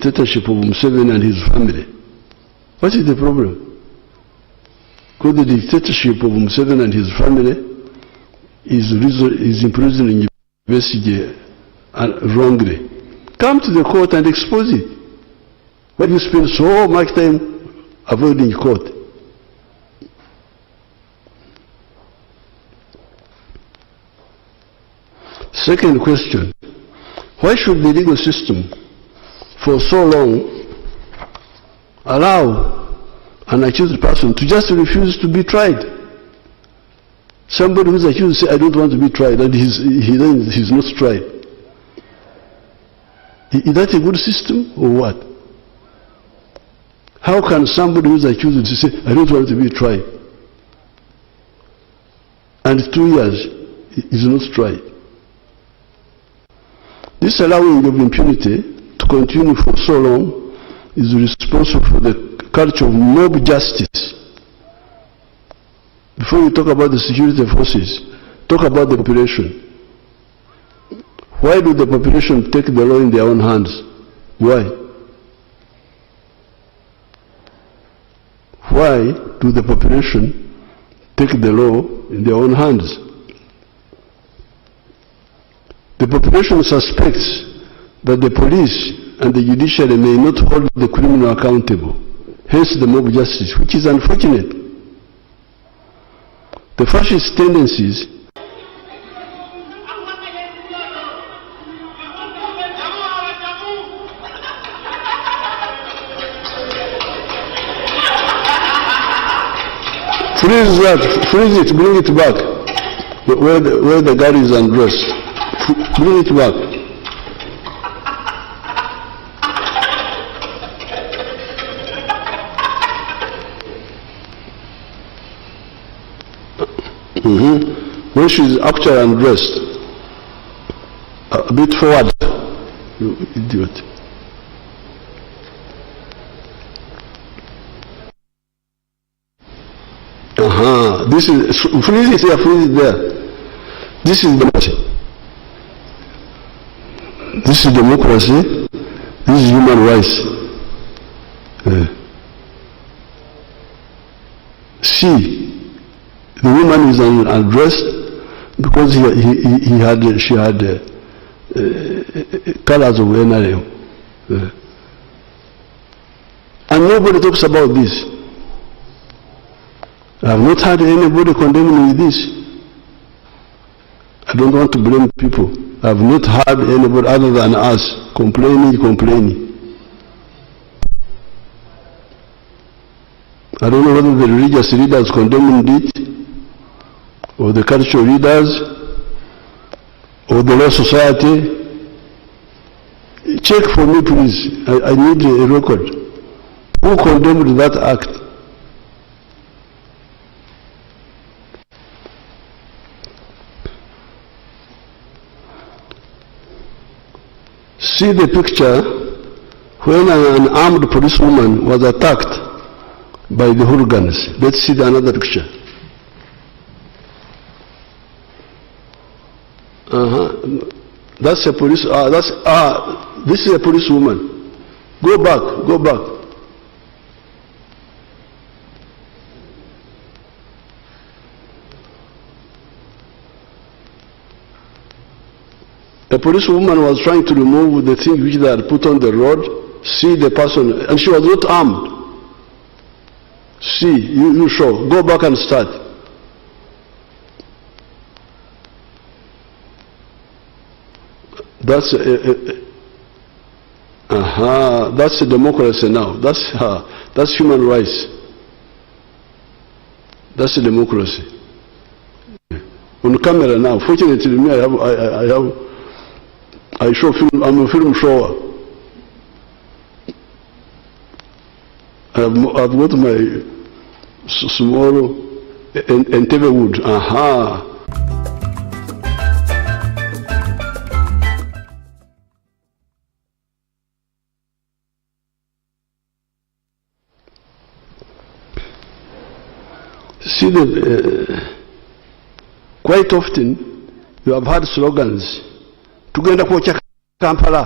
dictatorship of Museveni and his family. What is the problem? Because the dictatorship of Museveni and his family is imprisoning Besigye wrongly. Come to the court and expose it. Why do you spend so much time avoiding court? Second question, why should the legal system for so long allow an accused person to just refuse to be tried? Somebody who's accused says, I don't want to be tried, and he's not tried. Is that a good system or what? How can somebody who's accused say, I don't want to be tried, and 2 years is not tried? This allowing of impunity to continue for so long is responsible for the culture of mob justice. Before we talk about the security forces, talk about the population. Why do the population take the law in their own hands? Why? Why do the population take the law in their own hands? The population suspects that the police and the judiciary may not hold the criminal accountable, hence the mob justice, which is unfortunate. The fascist tendencies freeze that, freeze it, bring it back where the guard is undressed. Bring it back. When she's actually undressed, a bit forward, you idiot. This is, freeze it here, freeze it there. This is democracy. This is democracy. This is human rights. See, the woman is undressed because she had colors of NRM. And nobody talks about this. I have not heard anybody condemning with this. I don't want to blame people. I have not heard anybody other than us complaining. I don't know whether the religious leaders condemned it, or the cultural leaders, or the law society. Check for me, please. I need a record. Who condemned that act? See the picture when an armed policewoman was attacked by the hooligans. Let's see another picture. That's a police. This is a policewoman. Go back. Go back. A policewoman was trying to remove the thing which they had put on the road. See the person, and she was not armed. See, you show. Go back and start. That's that's a democracy now. That's human rights. That's a democracy. On camera now. Fortunately, me, I show film. I'm a film shower. I've got my small and wood. See, quite often you have heard slogans. Tugenda kwocha Kampala.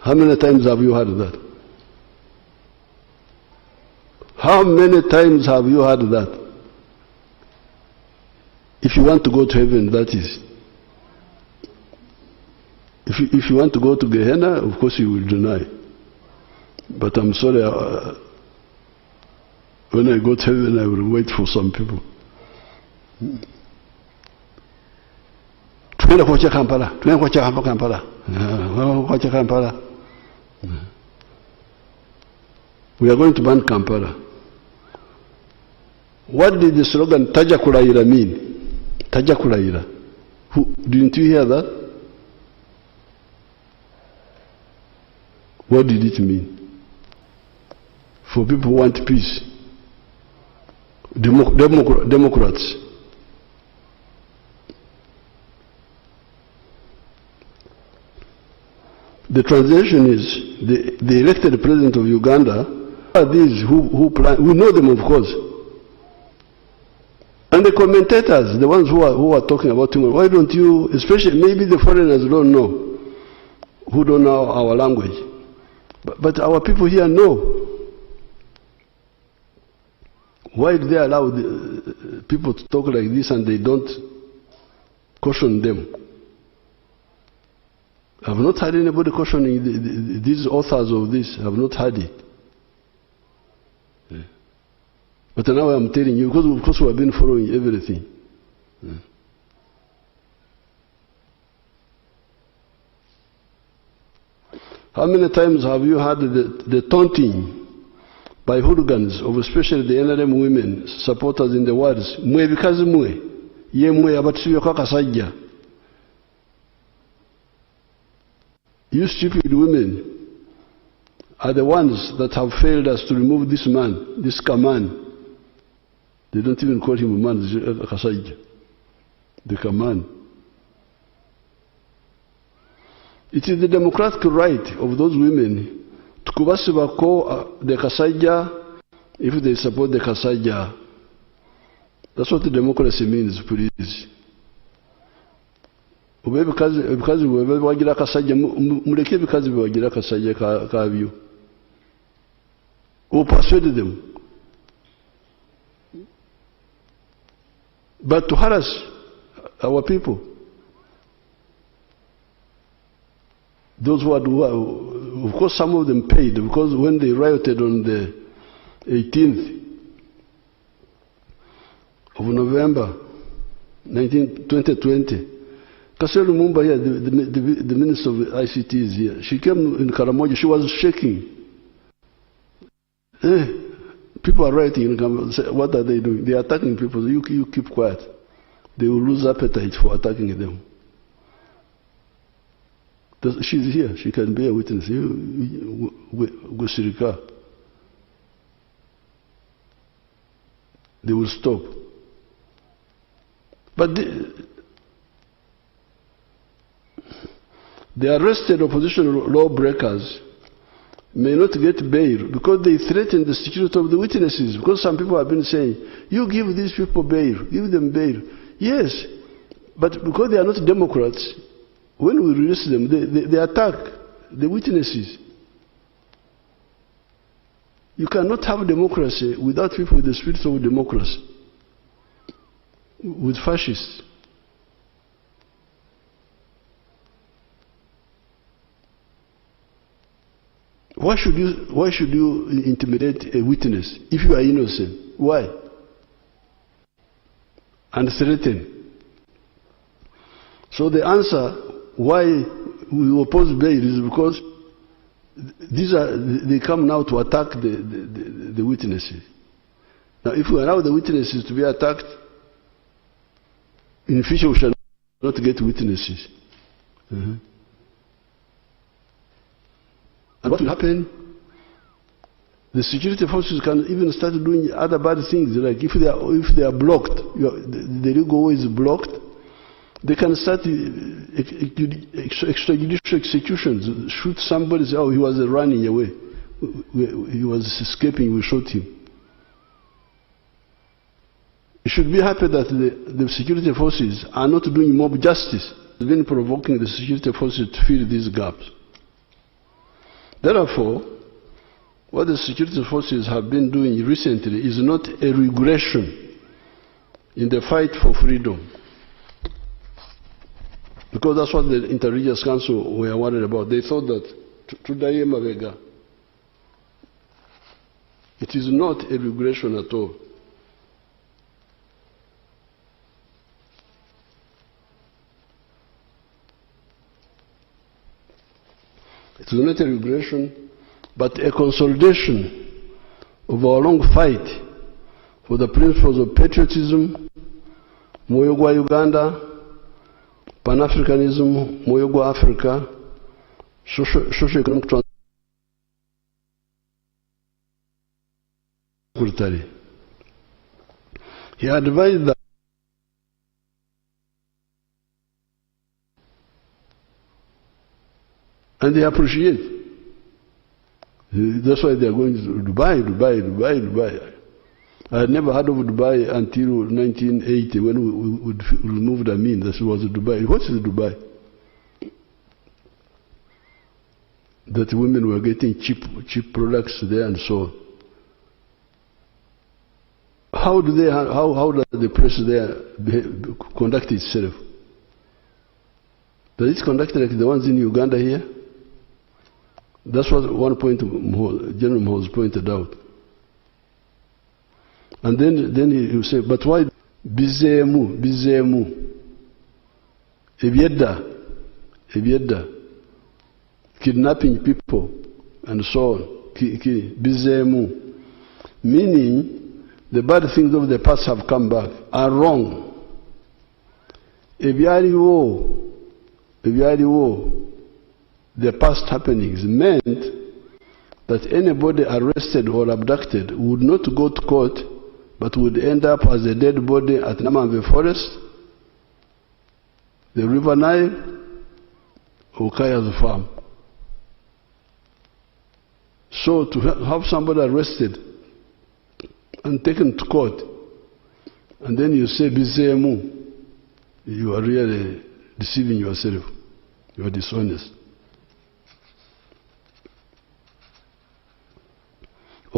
How many times have you heard that? How many times have you heard that? If you want to go to heaven, that is. If you want to go to Gehenna, of course you will deny. But I'm sorry, when I go to heaven, I will wait for some people. Tugenda kwokya Kampala, tugenda kwokya Kampala, kwokya Kampala. We are going to ban Kampala. What did the slogan Taja Kulayira mean? Taja Kulayira. Didn't you hear that? What did it mean? For people who want peace. Democrats. The translation is the elected president of Uganda are these who plan. We know them, of course. And the commentators, the ones who are talking about him, why don't you, especially maybe the foreigners don't know, who don't know our language. But our people here know. Why do they allow the people to talk like this and they don't caution them? I've not heard anybody cautioning these authors of this. I've not heard it. Yeah. But now I'm telling you, because of course we have been following everything. Yeah. How many times have you heard the taunting by hooligans of especially the NRM women supporters in the words, mwe bikazi mwe, ye mwe abatusibye kwa kasajja. You stupid women are the ones that have failed us to remove this man, this Kaman. They don't even call him a man, Kasajja. The Kaman. It is the democratic right of those women to kubasiba the Kasajja if they support the Kasajja. That's what the democracy means, please. Because we wagira Kasajja, muleke because we wagira Kasajja kabyo. Who persuaded them? But to harass our people, those who are, of course some of them paid, because when they rioted on the 18th of November 2020, Kaselu Mumba here, the Minister of ICT is here. She came in Karamoja, she was shaking. People are writing in Karamoja, what are they doing? They are attacking people, you keep quiet. They will lose appetite for attacking them. She's here, she can be a witness. Gusirika. They will stop. But the arrested opposition lawbreakers may not get bail because they threaten the security of the witnesses. Because some people have been saying, you give these people bail, give them bail. Yes, but because they are not Democrats, when we release them, they attack the witnesses. You cannot have democracy without people with the spirit of democracy, with fascists. Why should you intimidate a witness if you are innocent? Why? And threaten. So the answer why we oppose bail is because they come now to attack the witnesses. Now if we allow the witnesses to be attacked, in future we shall not get witnesses. And what will happen? The security forces can even start doing other bad things, like if they are blocked, the legal way is blocked, they can start extrajudicial executions, shoot somebody, say, oh, he was running away, he was escaping, we shot him. You should be happy that the security forces are not doing mob justice. They've been provoking the security forces to fill these gaps. Therefore, what the security forces have been doing recently is not a regression in the fight for freedom. Because that's what the Inter-Religious Council were worried about. They thought that Tudaye Mavega, it is not a regression at all. It is not a regression, but a consolidation of our long fight for the principles of patriotism, moyo gwa Uganda, Pan-Africanism, moyo gwa Africa, socio-economic transparency. He advised that and they appreciate. That's why they are going to Dubai. I had never heard of Dubai until 1980 when we removed Amin. That was Dubai. What is Dubai? That women were getting cheap products there and so on. How does the press there conduct itself? Does it conduct like the ones in Uganda here? That's what one point General Mhoz pointed out. And then he say, but why bizemu, ebyedda, kidnapping people and so on, bizemu, meaning the bad things of the past have come back, are wrong. Ebyaliwo, the past happenings meant that anybody arrested or abducted would not go to court, but would end up as a dead body at Namambe Forest, the River Nile, or Kaya's farm. So to have somebody arrested and taken to court, and then you say, Bizemu, you are really deceiving yourself. You are dishonest.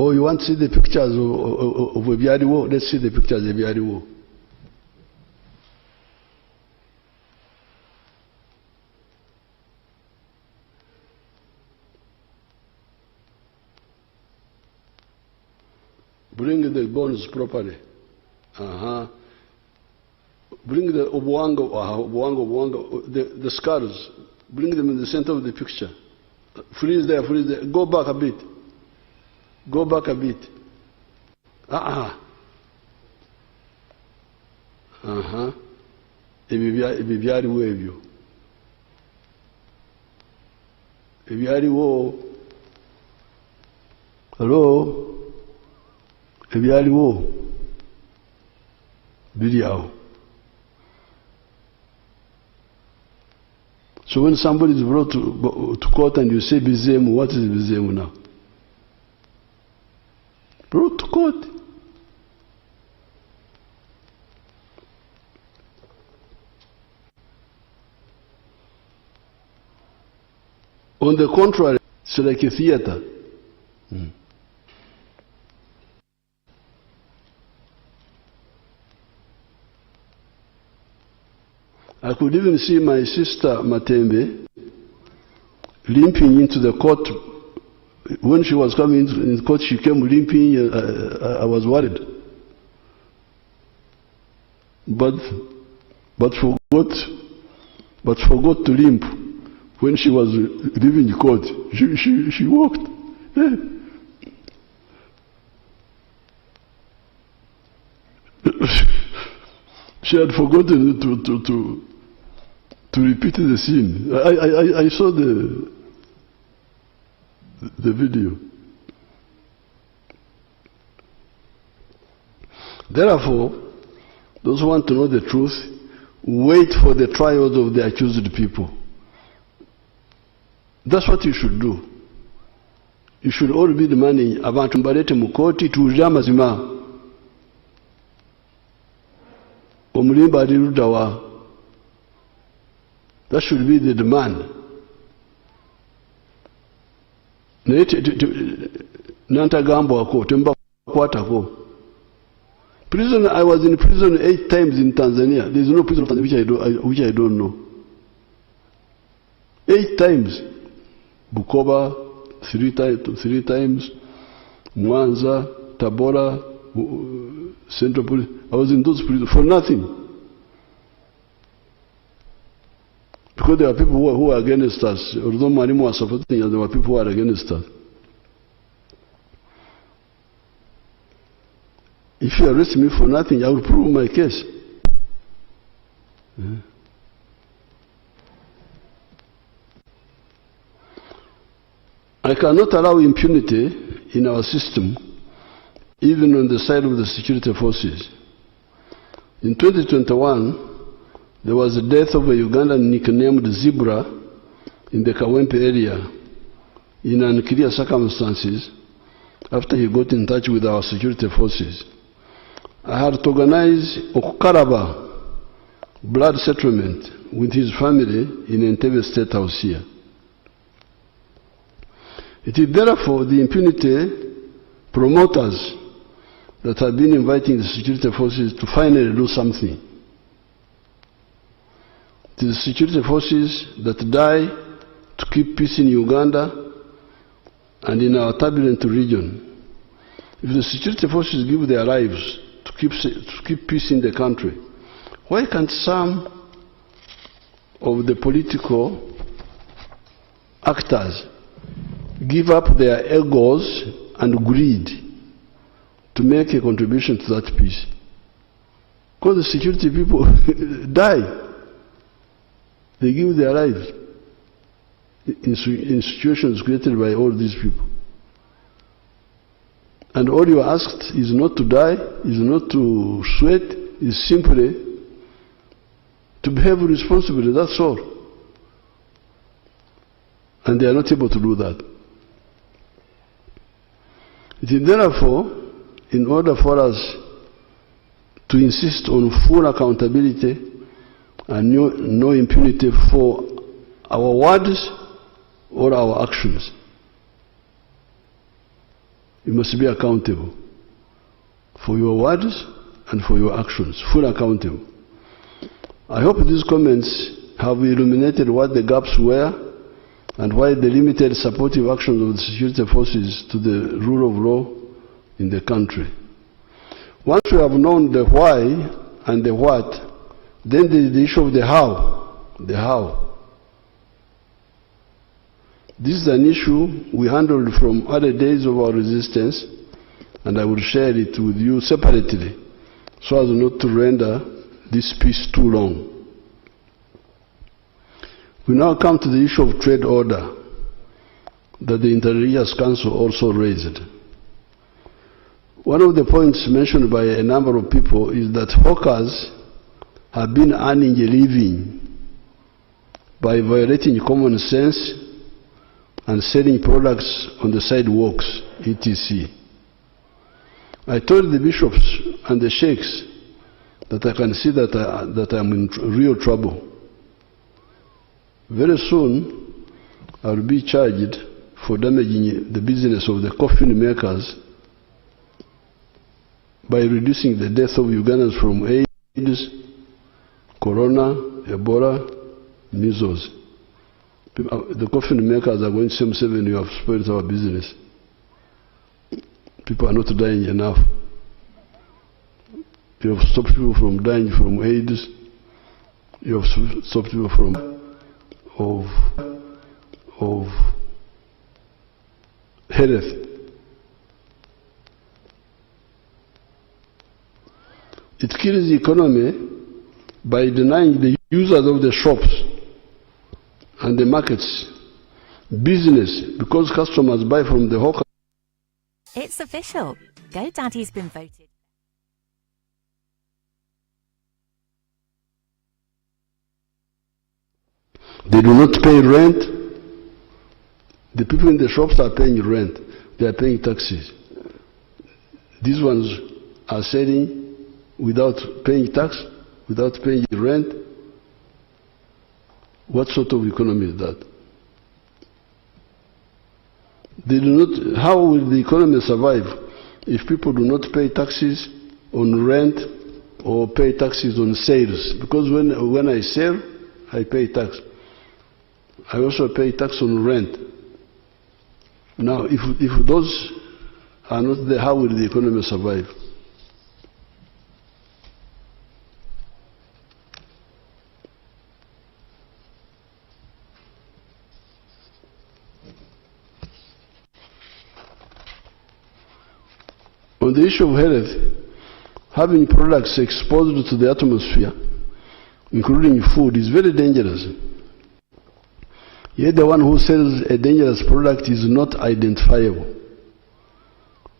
Oh, you want to see the pictures of Ebyaliwo? Let's see the pictures of Ebyaliwo. Bring the bones properly. Bring the Obuango, the skulls. Bring them in the center of the picture. Freeze there. Go back a bit. Go back a bit. Ebyaliwo ebyo. Ebyaliwo. Hello? Ebyaliwo. Biri awo. So when somebody is brought to court and you say Bizemu, what is Bizemu now? Brought to court. On the contrary, it's like a theater. I could even see my sister Matembe limping into the court. When she was coming in court, she came limping. I was worried, but forgot to limp. When she was leaving court, she walked. She had forgotten to repeat the scene. I saw the video. Therefore, those who want to know the truth, wait for the trials of the accused people. That's what you should do. You should all be demanding abantu mbalete mu kooti tuwulire amazima. Omulimba ali ludda wa? That should be the demand. Nantagambwako, Tembakwatako. Prison, I was in prison 8 times in Tanzania. There's no prison which I don't know. 8 times. Bukoba, 3 times. Mwanza, Tabora, Central Police. I was in those prisons for nothing. Because there are people who are against us. Although Marimu was supporting us, there were people who are against us. If you arrest me for nothing, I will prove my case. I cannot allow impunity in our system, even on the side of the security forces. In 2021, there was the death of a Ugandan nicknamed Zebra in the Kawempe area in unclear circumstances after he got in touch with our security forces. I had to organize Okukaraba blood settlement with his family in Entebbe State House here. It is therefore the impunity promoters that have been inviting the security forces to finally do something. It is the security forces that die to keep peace in Uganda and in our turbulent region. If the security forces give their lives to keep peace in the country, why can't some of the political actors give up their egos and greed to make a contribution to that peace? Because the security people die. They give their lives in situations created by all these people. And all you are asked is not to die, is not to sweat, is simply to behave responsibly, that's all. And they are not able to do that. It is therefore, in order for us to insist on full accountability and no impunity for our words or our actions, you must be accountable for your words and for your actions, full accountable. I hope these comments have illuminated what the gaps were and why the limited supportive actions of the security forces to the rule of law in the country. Once we have known the why and the what, then there is the issue of the how. The how. This is an issue we handled from other days of our resistance, and I will share it with you separately so as not to render this piece too long. We now come to the issue of trade order that the Inter-Religious Council also raised. One of the points mentioned by a number of people is that hawkers have been earning a living by violating common sense and selling products on the sidewalks, etc. I told the bishops and the sheikhs that I can see that I'm in real trouble. Very soon, I will be charged for damaging the business of the coffin makers by reducing the death of Ugandans from AIDS, Corona, Ebola, measles. The coffin makers are going to say, Museveni, you have spoiled our business. People are not dying enough. You have stopped people from dying from AIDS. You have stopped people from health. It kills the economy by denying the users of the shops and the markets business because customers buy from the hawker. It's official. GoDaddy's been voted. They do not pay rent. The people in the shops are paying rent. They are paying taxes. These ones are selling without paying tax, without paying rent. What sort of economy is that? They do not, how will the economy survive if people do not pay taxes on rent or pay taxes on sales? Because when I sell, I pay tax. I also pay tax on rent. Now, if those are not there, how will the economy survive? On the issue of health, having products exposed to the atmosphere, including food, is very dangerous. Yet the one who sells a dangerous product is not identifiable.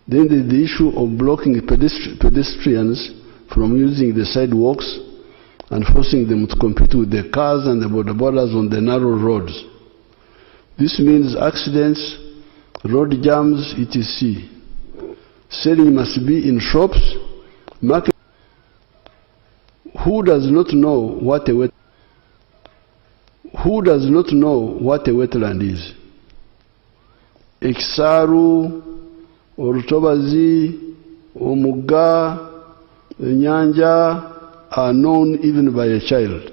Then there's the issue of blocking pedestrians from using the sidewalks and forcing them to compete with the cars and the bodabodas on the narrow roads. This means accidents, road jams, etc. Selling must be in shops, market. Who does not know what a wetland is? Ekisaru, Orutobazi, Omuga, Enyanja are known even by a child.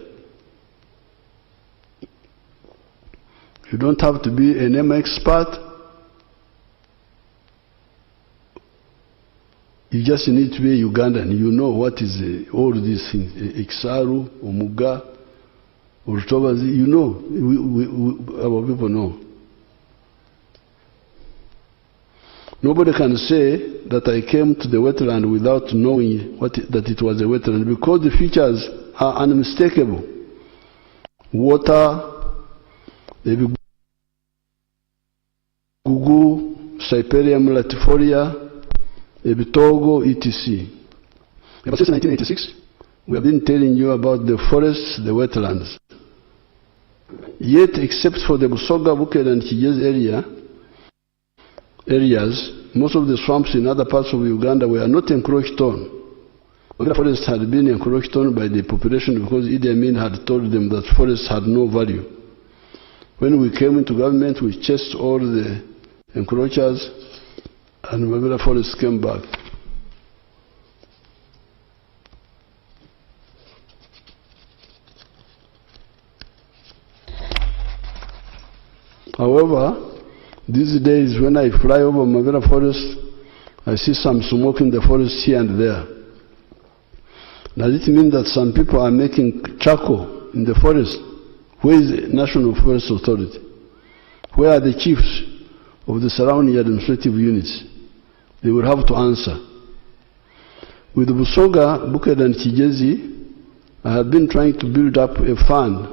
You don't have to be an M expert. You just need to be a Ugandan. You know what is all these things. Ekisaru, Omuga, Orutobazi, you know. Our people know. Nobody can say that I came to the wetland without knowing that it was a wetland, because the features are unmistakable. Water, maybe Gugu, Cyperium latifolia, Ebitogo, etc. Ever since 1986, we have been telling you about the forests, the wetlands. Yet, except for the Busoga, Buket, and Kigezi areas, most of the swamps in other parts of Uganda were not encroached on. The forests had been encroached on by the population because Idi Amin had told them that forests had no value. When we came into government, we chased all the encroachers, and Mabera Forest came back. However, these days when I fly over Mabera Forest, I see some smoke in the forest here and there. Does it mean that some people are making charcoal in the forest? Where is the National Forest Authority? Where are the chiefs of the surrounding administrative units? They will have to answer. With Busoga, Buket, and Kigezi, I have been trying to build up a fund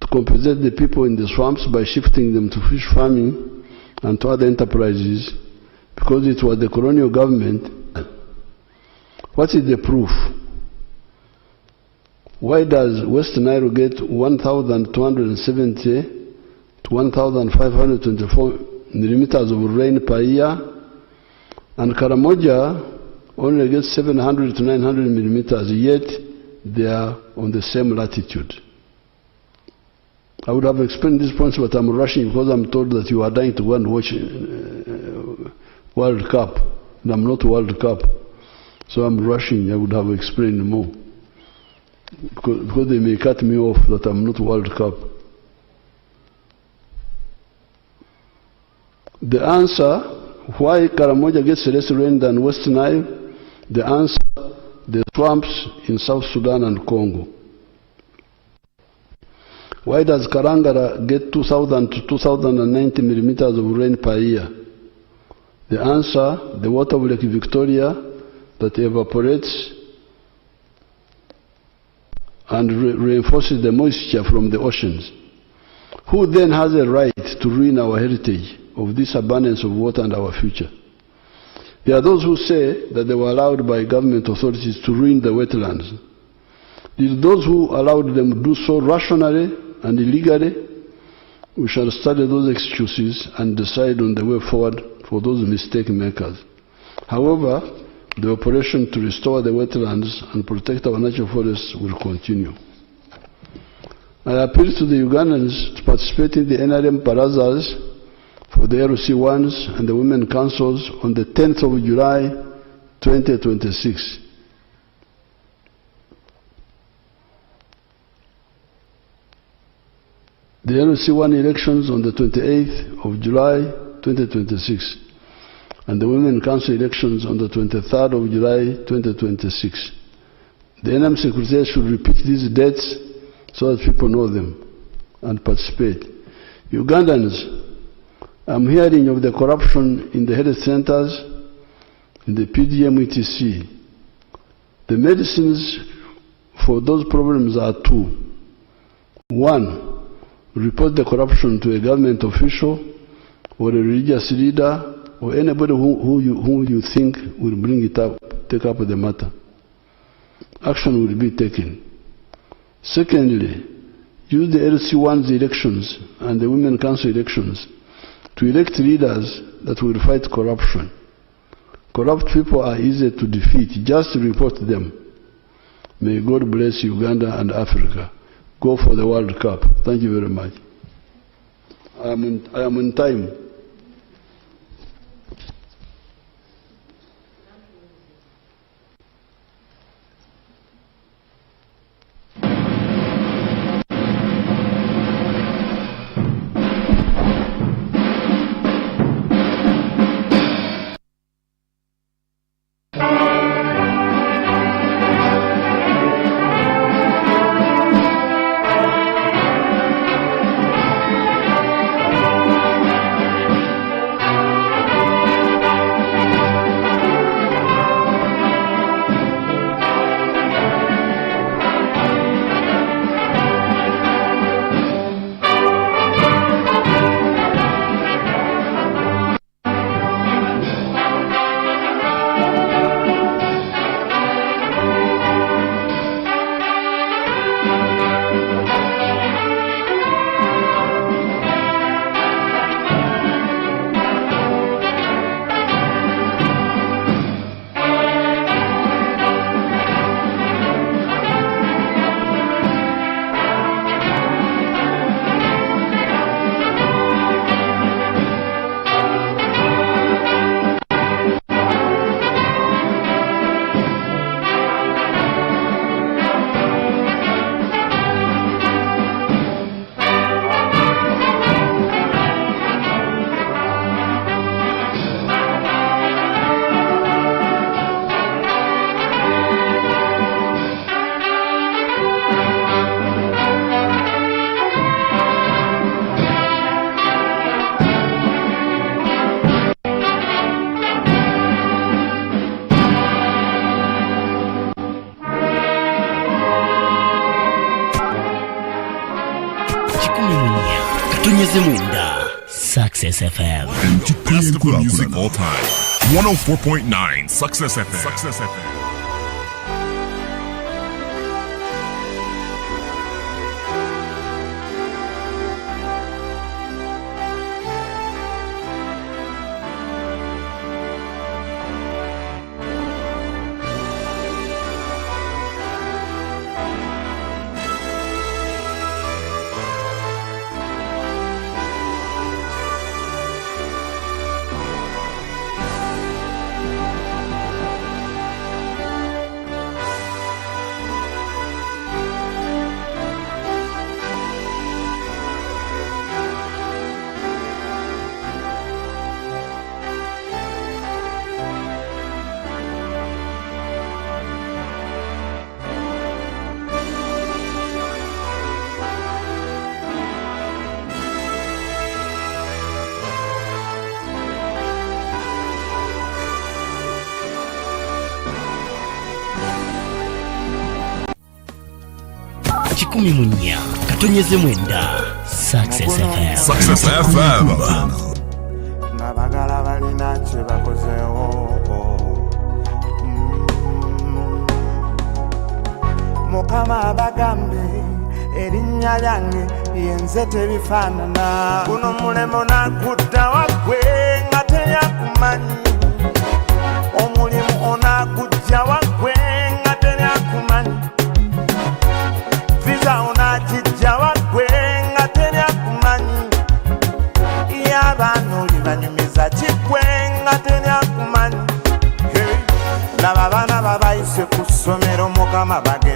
to compensate the people in the swamps by shifting them to fish farming and to other enterprises, because it was the colonial government. What is the proof? Why does West Nile get 1,270 to 1,524 millimeters of rain per year, and Karamoja only gets 700 to 900 millimeters, yet they are on the same latitude? I would have explained this point, but I'm rushing because I'm told that you are dying to go and watch World Cup, and I'm not World Cup. So I'm rushing. I would have explained more. Because they may cut me off that I'm not World Cup. The answer, why Karamoja gets less rain than West Nile, the answer, the swamps in South Sudan and Congo. Why does Karangara get 2,000 to 2,090 millimeters of rain per year? The answer, the water of Lake Victoria that evaporates and reinforces the moisture from the oceans. Who then has a right to ruin our heritage of this abundance of water and our future? There are those who say that they were allowed by government authorities to ruin the wetlands. Did those who allowed them do so rationally and illegally? We shall study those excuses and decide on the way forward for those mistake makers. However, the operation to restore the wetlands and protect our natural forests will continue. I appeal to the Ugandans to participate in the NRM Barazas for the LC1s and the Women Councils on the 10th of July 2026. The LC1 elections on the 28th of July 2026 and the Women Council elections on the 23rd of July 2026. The NM Secretary should repeat these dates so that people know them and participate. Ugandans, I'm hearing of the corruption in the health centers, in the PDM etc. The medicines for those problems are two. One, report the corruption to a government official or a religious leader or anybody who you think will bring it up, take up the matter. Action will be taken. Secondly, use the LC1's elections and the Women Council elections to elect leaders that will fight corruption. Corrupt people are easy to defeat. Just report them. May God bless Uganda and Africa. Go for the World Cup. Thank you very much. I am on time. Success FM. And the best of the music all time. 104.9 Success FM. Success FM. Chikumi munya katonyeze mwenda Success FM. Success FM. Nabagala balina kye bakozeewo. Mukama abagambe erinnya lyange yenze tebifaanana. Guno mulemo nagudda waggwe nga teryakumanyi. Omulimu onagujja waggwe nga teryakumanyi. Visa onagijja waggwe nga teryakumanyi. Y'abantu nga tenyakumanyi laba abaana babayise ku ssomero mukama bagenda